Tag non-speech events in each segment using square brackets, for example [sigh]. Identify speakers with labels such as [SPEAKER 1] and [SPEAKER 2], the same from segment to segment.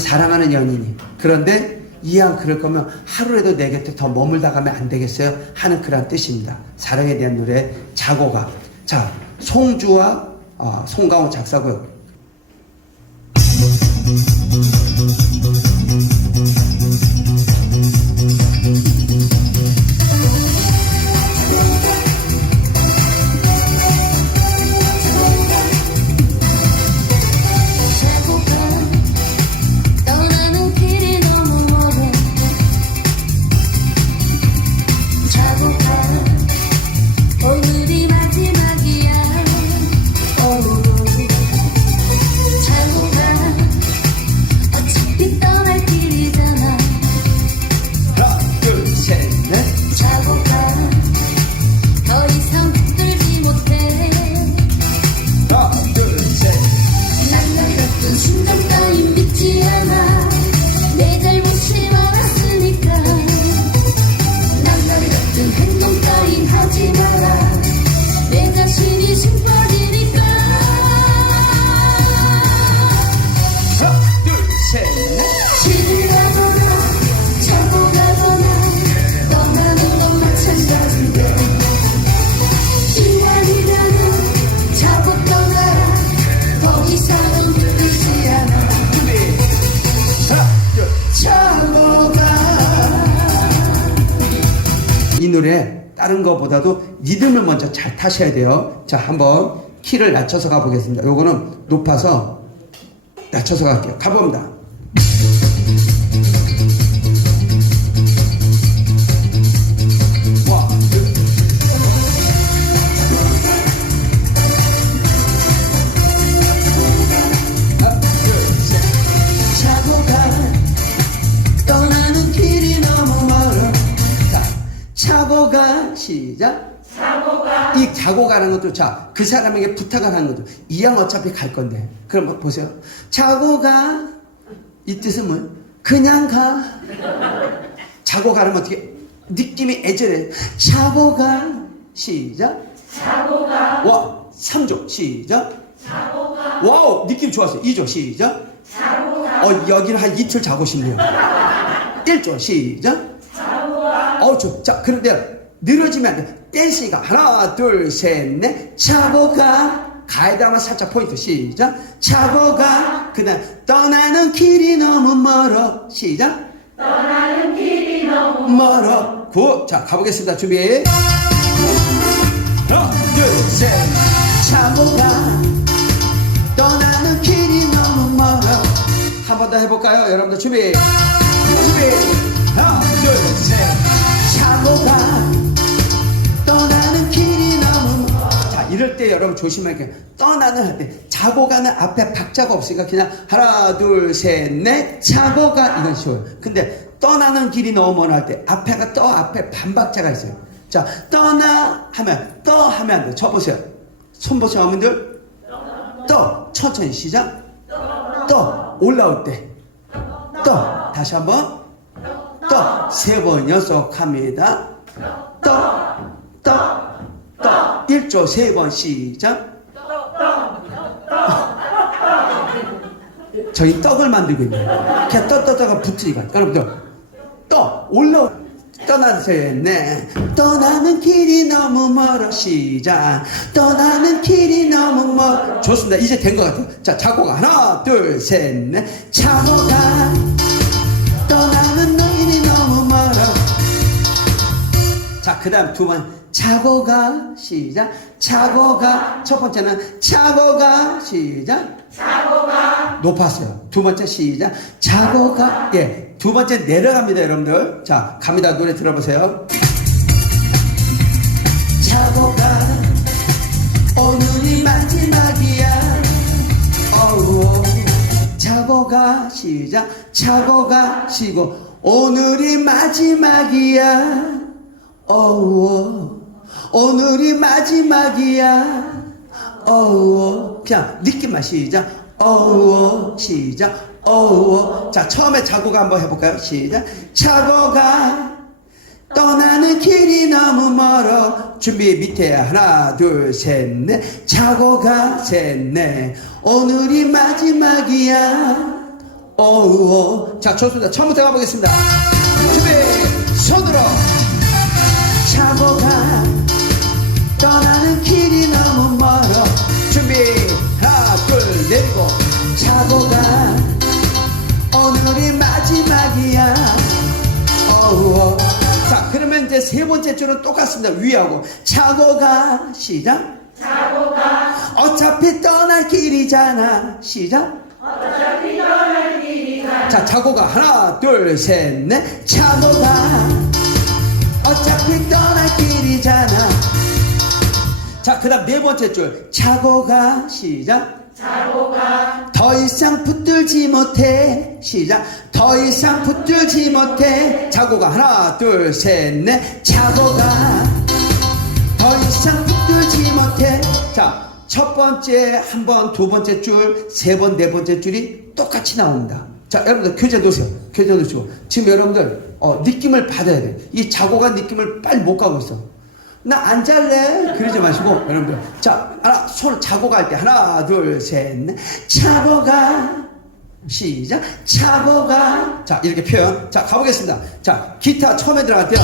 [SPEAKER 1] 사랑하는 연인이. 그런데 이왕 그럴 거면 하루라도 내 곁에 더 머물다 가면 안 되겠어요? 하는 그런 뜻입니다. 사랑에 대한 노래 자고가. 자, 송주와 어, 송강호 작사고요. 다른 거보다도 리듬을 먼저 잘 타셔야 돼요. 자, 한번 키를 낮춰서 가보겠습니다. 요거는 높아서 낮춰서 갈게요. 가봅니다. 시작. 이 자고 가는 것도 자, 그 사람에게 부탁을 하는 것도 이왕 어차피 갈 건데. 그럼 뭐 보세요. 자고 가. 이 뜻은 뭐예요? 그냥 가. 자고 가면 어떻게 느낌이 애절해. 자고 가. 시작. 자고 가. 와, 3조 시작. 자고 가. 와우, 느낌 좋았어요. 2조 시작. 자고 가. 어, 여기는 한 이틀 자고 싶네요. 1조 시작. 어, 좋. 자, 그런데 늘어지면 안 돼. 댄스니까 하나, 둘, 셋, 넷. 차고 가. 가에다가 살짝 포인트 시작. 차고 가. 그 다음 떠나는 길이 너무 멀어. 시작. 떠나는 길이 너무 멀어. 굿. 자, 가보겠습니다. 준비. 하나, 둘, 셋. 차고 가. 떠나는 길이 너무 멀어. 한 번 더 해볼까요? 여러분들 준비. 준비. 하나, 둘, 셋. 차고 가. 자, 이럴 때 여러분 조심하게. 떠나는 할 때, 자고 가는 앞에 박자가 없으니까 그냥 하나, 둘, 셋, 넷. 차고 가. 이건 쉬워요. 근데 떠나는 길이 너무 멀어 할 때, 앞에가 떠, 앞에 반박자가 있어요. 자, 떠나 하면, 떠 하면 안 돼. 쳐보세요. 손 보세요, 여러분들. 떠. 천천히 시작. 떠. 올라올 때. 떠. 다시 한번. 떠. 세 번 연속합니다. 떠. 떠. 떠. 1조 세 번 시작. 저희 떡을 만들고 있네요. 그냥 떠떠떠가 붙으니까. 여러분들, 떠. 올라 떠나세요. 네. 떠나는 길이 너무 멀어. 시작. 떠나는 길이 너무 멀어. 좋습니다. 이제 된 것 같아요. 자, 자고가 하나, 둘, 셋, 넷. 자고가 떠나 그 다음 두 번. 자고 가. 시작. 자고 가. 첫 번째는 자고 가. 시작. 자고 가. 높았어요. 두 번째 시작. 자고 가. 예. 두 번째 내려갑니다, 여러분들. 자, 갑니다. 노래 들어보세요. 자고 가. 오늘이 마지막이야. 어우. 자고 가. 시작. 자고 가. 쉬고. 오늘이 마지막이야. 어우 오늘이 마지막이야. 어우 그냥 느낌만 시작. 어우 시작. 어우 자 처음에 자고가 한번 해볼까요? 시작. 자고가 떠나는 길이 너무 멀어. 준비 밑에 하나 둘 셋 넷. 자고가 셋넷. 오늘이 마지막이야. 어우 자 좋습니다. 처음부터 가보겠습니다. 준비 손으로
[SPEAKER 2] 차고 가. 떠나는 길이 너무 멀어.
[SPEAKER 1] 준비. 하나 둘 내리고.
[SPEAKER 2] 차고 가. 오늘이 마지막이야.
[SPEAKER 1] 어우 자 그러면 이제 세 번째 줄은 똑같습니다. 위하고. 차고 가. 시작. 차고 가. 어차피 떠날 길이잖아. 시작. 어차피 떠날 길이잖아. 자 차고 가. 하나 둘 셋 넷.
[SPEAKER 2] 차고 가 어차피 떠날 길이잖아
[SPEAKER 1] 자, 그 다음 네 번째 줄. 차고 가. 시작. 차고 가. 더 이상 붙들지 못해. 시작. 더 이상 붙들지 못해. 차고 가. 하나, 둘, 셋, 넷. 차고 가. 더 이상 붙들지 못해. 자, 첫 번째 한 번, 두 번째 줄, 세 번, 네 번째 줄이 똑같이 나옵니다. 자, 여러분들 교재 놓으세요. 교재 놓으시고. 지금 여러분들, 어, 느낌을 받아야 돼. 이간 느낌을 빨리 못 가고 있어. 나 안 잘래. 그러지 마시고, 여러분들. 자, 하나, 손 차고 갈 때, 하나, 둘, 셋, 넷. 차고 가. 시작. 차고 가. 자, 이렇게 표현. 자, 가보겠습니다. 자, 기타 처음에 들어갈 때요.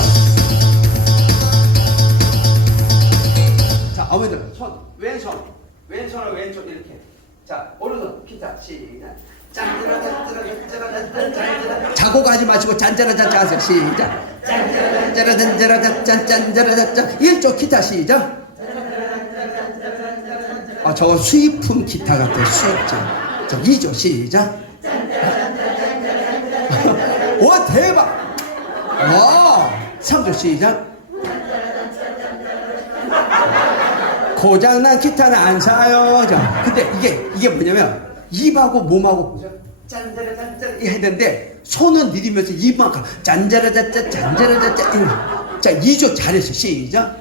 [SPEAKER 1] 자, 어머니들 손 왼손 왼손을 왼쪽 이렇게 자 오른손 기타 시작 짠짜라짠짜라짠짜라짠짜라 자고 가지 마시고 짠짜라짠짜 하세요. 시작. 짠짜라짠짜 일쪽 기타 시작. 아 저거 수입품 기타 같아 수입자 자 2조 시작. 와 대박. 와 3조 시작. 고장난 기타는 안 사요. 자, 근데 이게, 이게 뭐냐면, 입하고 몸하고. 짠자라, 짠자라, 해야 되는데, 손은 느리면서 입만 가. 짠자라, 짠자, 짠자라, 짠자. 이거. 자, 2조 잘했어. 시작.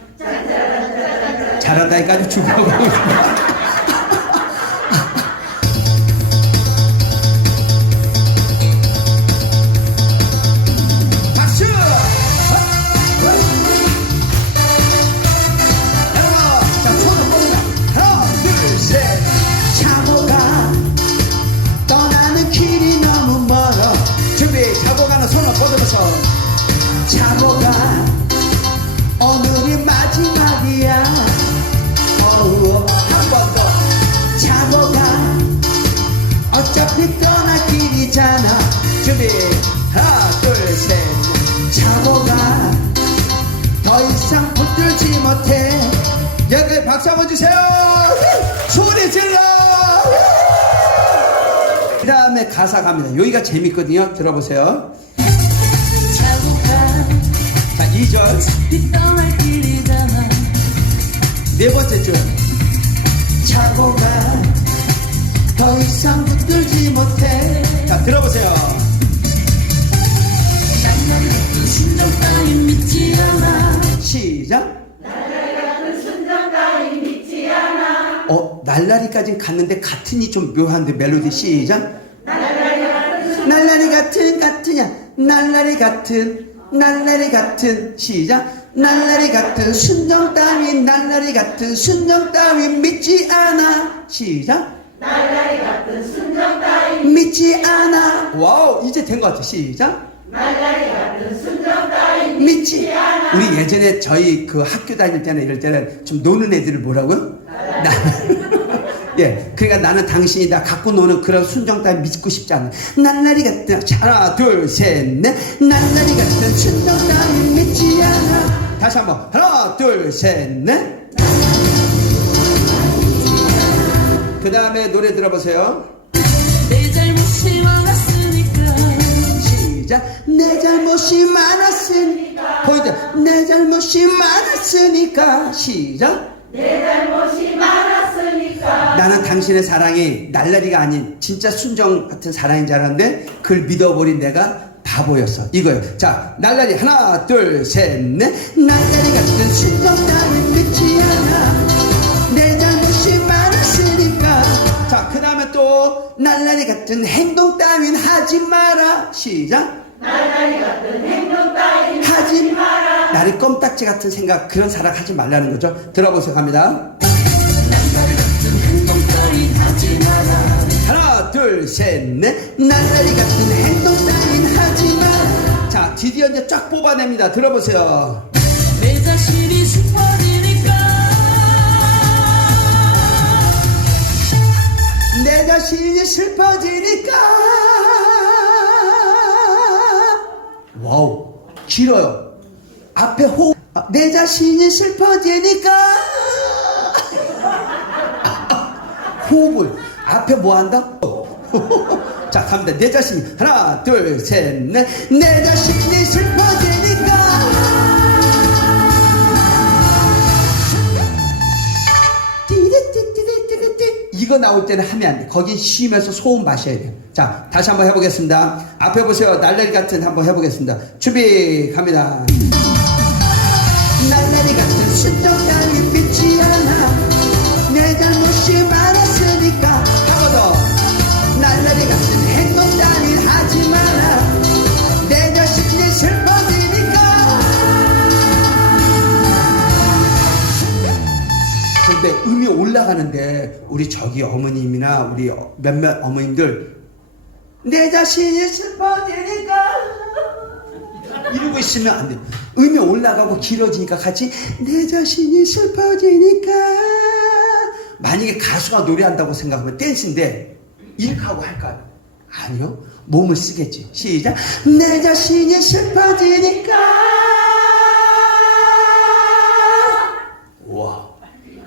[SPEAKER 1] 잘한다니까 아주 죽어가고 있습니다. [laughs] 가사 갑니다. 여기가 재밌거든요. 들어보세요. 자, 2절.
[SPEAKER 2] 떠날 길이잖아
[SPEAKER 1] 네 번째 줄.
[SPEAKER 2] 차고 가 더 이상 붙들지 못해
[SPEAKER 1] 자, 들어보세요.
[SPEAKER 2] 난 같은
[SPEAKER 1] 시작. 어, 날라리까지 갔는데 같은 이 좀 묘한데 멜로디 시작. 날라리 같은 같으냐? 날라리 같은 날라리 같은. 시작. 날라리 같은 순정 따윈 날라리 같은 순정 따윈 믿지 않아. 시작. 날라리 같은 순정 따윈 믿지 않아. 와우 이제 된 것 같아. 시작. 믿지 우리 예전에 저희 그 학교 다닐 때나 이럴 때는 좀 노는 애들을 뭐라고요? 나, 예, 그러니까 나는 당신이 나 갖고 노는 그런 순정 따위 믿고 싶지 않아. 날라리 같은 자, 하나, 둘, 셋, 넷. 날라리 같은 순정 따위 믿지 않아. 다시 한번 하나, 둘, 셋, 넷. 그 다음에 노래 들어보세요.
[SPEAKER 2] 내 잘못이 많았으니까
[SPEAKER 1] 시작. 내 잘못이 많았으니까. 포인트. 내 잘못이 많았으니까. 시작. 내 잘못이 많았으니까. 나는 당신의 사랑이 날라리가 아닌 진짜 순정 같은 사랑인 줄 알았는데 그걸 믿어버린 내가 바보였어. 이거요. 자, 날라리 하나, 둘, 셋, 넷. 날라리 같은 순정 따위 믿지 않아. 내 잘못이 많았으니까. 자, 그 다음에 또 날라리 같은 행동 따윈 하지 마라. 시작. 날라리 같은 행동 따윈 하지 마라. 나를 껌딱지 같은 생각, 그런 사랑 하지 말라는 거죠. 들어보세요. 갑니다. 하나, 둘, 둘, 셋, 넷. 날라리 같은 행동 따윈 하지 마. 자, 드디어 이제 쫙 뽑아냅니다. 들어보세요.
[SPEAKER 2] 내 자신이 슬퍼지니까
[SPEAKER 1] 내 자신이 슬퍼지니까. 와우, 길어요. 앞에 호, 아, 내 자신이 슬퍼지니까. 호흡을. 앞에 뭐 한다? [laughs] 자 갑니다. 내 자신이. 하나 둘 셋 넷 내 자신이 슬퍼지니까. 띠리띠리띠리띠리 이거 나올 때는 하면 안돼. 거기 쉬면서 소음 마셔야 돼요. 자 다시 한번 해보겠습니다. 앞에 보세요. 날라리 같은 한번 해보겠습니다. 준비 갑니다. 날라리 같은 순정 올라가는데 우리 저기 어머님이나 우리 몇몇 어머님들 내 자신이 슬퍼지니까 이러고 있으면 안 돼. 음이 올라가고 길어지니까 같이 내 자신이 슬퍼지니까 만약에 가수가 노래한다고 생각하면 댄스인데 이렇게 하고 할까요? 아니요. 몸을 쓰겠지. 시작. 내 자신이 슬퍼지니까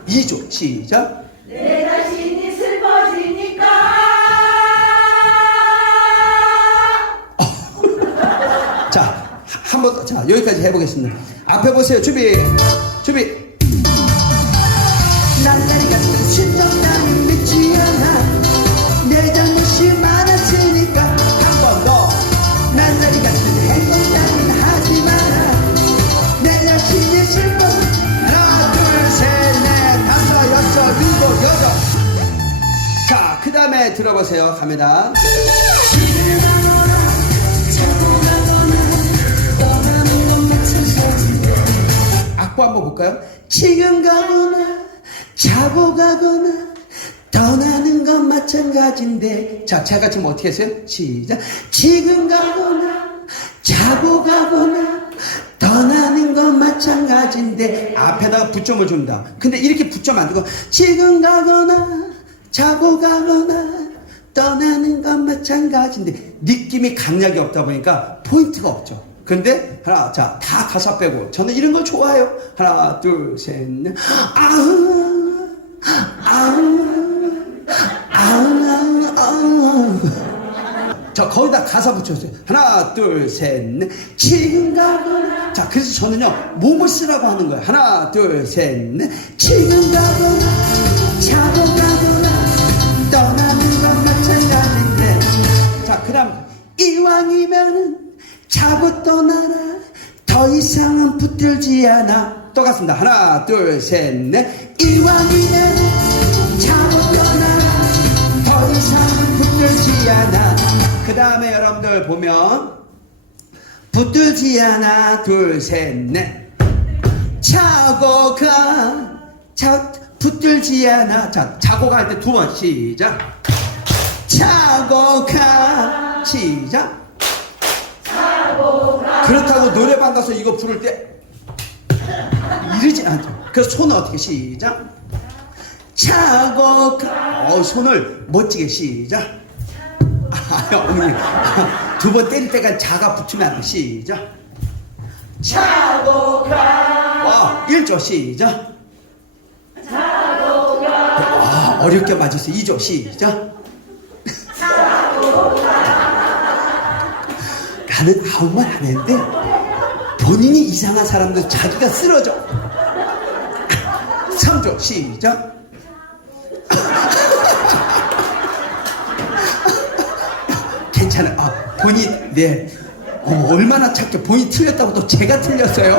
[SPEAKER 1] 2조 시작.
[SPEAKER 3] 내 자신이 슬퍼지니까
[SPEAKER 1] 자, 한번 더. 자, 여기까지 해 보겠습니다. 앞에 보세요. 준비. 준비. 들어보세요. 갑니다. 악보 한번 볼까요? 지금 가거나 자고 가거나 떠나는 건 마찬가지인데 자 제가 지금 어떻게 했어요? 시작 지금 가거나 자고 가거나 떠나는 건 마찬가지인데 앞에다가 붙점을 줍니다 근데 이렇게 붙점 안 두고 지금 가거나 자고 가거나 떠나는 건 마찬가지인데 느낌이 강약이 없다 보니까 포인트가 없죠. 근데 하나 자 다 가사 빼고 저는 이런 거 좋아해요. 하나 둘셋넷 아우 아우 아우 아우 자 거기다 가사 붙였어요. 하나 둘셋넷 지금 자 그래서 저는요 몸을 쓰라고 하는 거예요. 하나 둘셋넷 지금 가거나 자고 가 다음 이왕이면은 자고 떠나라. 더 이상은 붙들지 않아. 똑같습니다. 하나 둘 셋 넷. 이왕이면은 자고 떠나라. 더 이상은 붙들지 않아. 그 다음에 여러분들 보면 붙들지 않아. 둘 셋 넷. 자고 가. 자, 붙들지 않아. 자, 자고 갈 때 두 번. 시작. 가. 시작. 그렇다고 노래방 가서 이거 부를 때 이러지 않죠. 그래서 손은 어떻게 시작. 가. 어, 손을 멋지게 시작. 아, 어머니. 두 번 때릴 때까지 자가 붙으면 안 돼. 시작. 가. 와, 1조 시작. 가. 와, 어렵게 맞았어요. 2조 시작. 나는 아무 말 안 했는데 본인이 이상한 사람들 자기가 쓰러져. [laughs] 3조 시작. [laughs] 괜찮아요. 아, 본인, 네. 어머, 얼마나 착해. 본인 틀렸다고 또 제가 틀렸어요.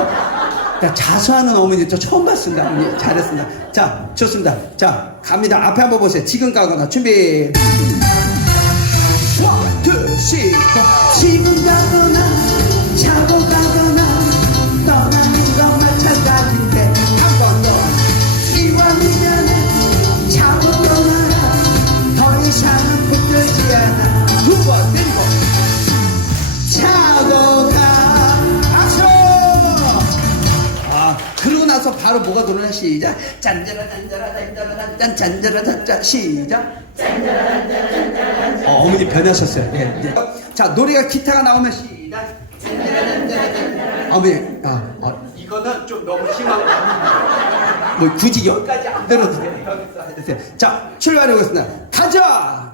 [SPEAKER 1] 야, 자수하는 어머니 저 처음 봤습니다. 어머니. 잘했습니다. 자, 좋습니다. 자, 갑니다. 앞에 한번 보세요. 지금 가거나 준비. 포. 지금 가거나, 자고 바로 뭐가 들어오냐 시작? 짠짜라 짠짜라 짠짜라 짠 짠짜라 짠짜 시작. 어, 어머니 변하셨어요. 예, 예. 자 노래가 기타가 나오면 시작. 짠짜라 짠짜라 짠짜라. 어머니 아, 어, 이거는 좀 너무 심한 거뭐 굳이 여기까지 안 들어도 돼요. 자 출발해 보겠습니다. 가자